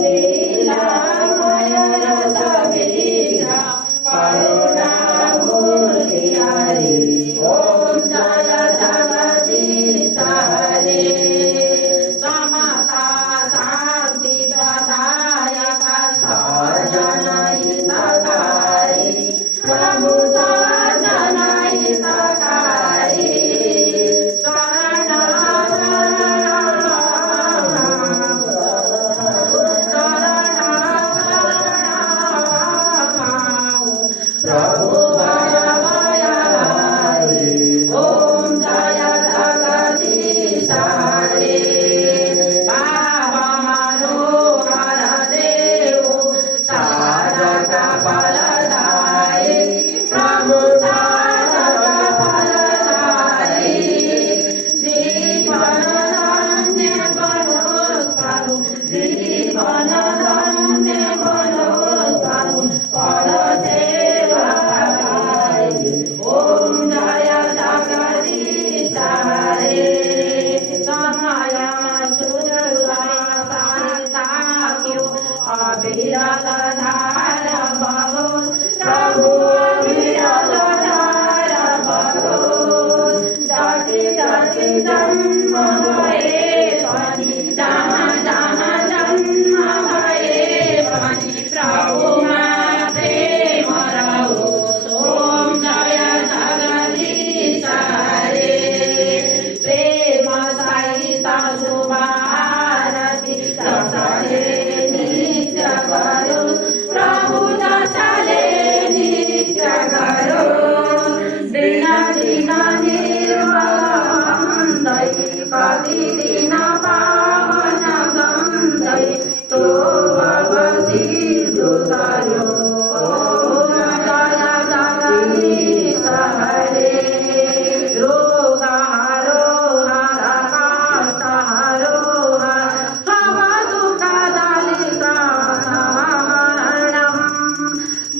लीलामय रस विग्रह करुणामूर्ति हरि ओम जय जगदीश हरे समता शांति प्रदायक सजन हितकारी प्रभु सजन हितकारी शरण प्रभु भय भयहारी ओम जय जगदीश हरे बाबा मनोहर देव साधक फलदायी प्रभु साधक फलदायी जीवन धन्य बनो प्रभु जीवन धन्य बनो प्रभु पद सेवा ओम जय जगदीश हरे समय सुरता सारिता क्यों अविरत धार बहो प्रभु अविरत धार बहो जाति जाति जन्म भए पनि जहाँ जहाँ जन्म भए पनि प्रभुमा प्रेम रहोस् ओम जय जगदीश हरे प्रेम सहित शुभारती दशले नित्य करो प्रभु दशले नित्य करो दिन दिन निर्मल भन्दै प्रतिदिन पावन गन्दै तो अब सिद्धो गर्यो ओम जय जगदीश हरे रोग हरो हर कष्ट हरो हर सब दुःख दलिता शरणं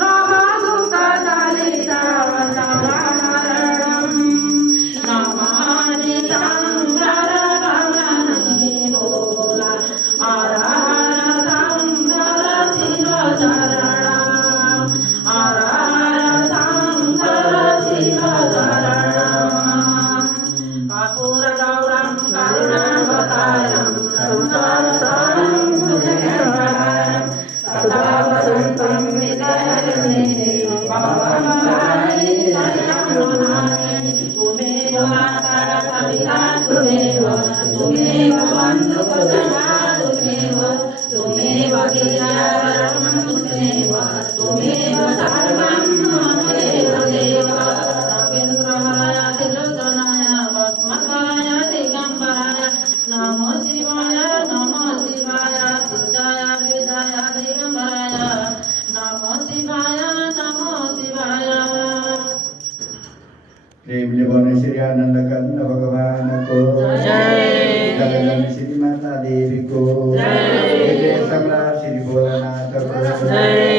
सब दुःख दलिता शरणं नमामि शङ्कर भगवने भोला हर हर शङ्कर शिव शरणं हर हर शङ्कर शिव शरणं कर्पूरगौरं करुणावतारं संसारसारं भुजगेन्द्रहारं सदा वसन्तं हृदये भवभवानी शरणं नमामि त्वमेव माता पिता त्वमेव त्वमेव बन्धुः सखा त्वमेव त्वमेव गिर्यावरं त्वमेव त्वमेव सर्वं ममेव देव नागेन्द्रहाराय त्रिलोचनाय भस्मकाय दिगम्बराय नमो शिवाय विद्याय विद्याय दिगम्बराय नमो शिवाय प्रेमले भने श्री आनन्द कन्द भगवानको जय श्री माता देवीको जय सम्राट श्री भोलानाथको जय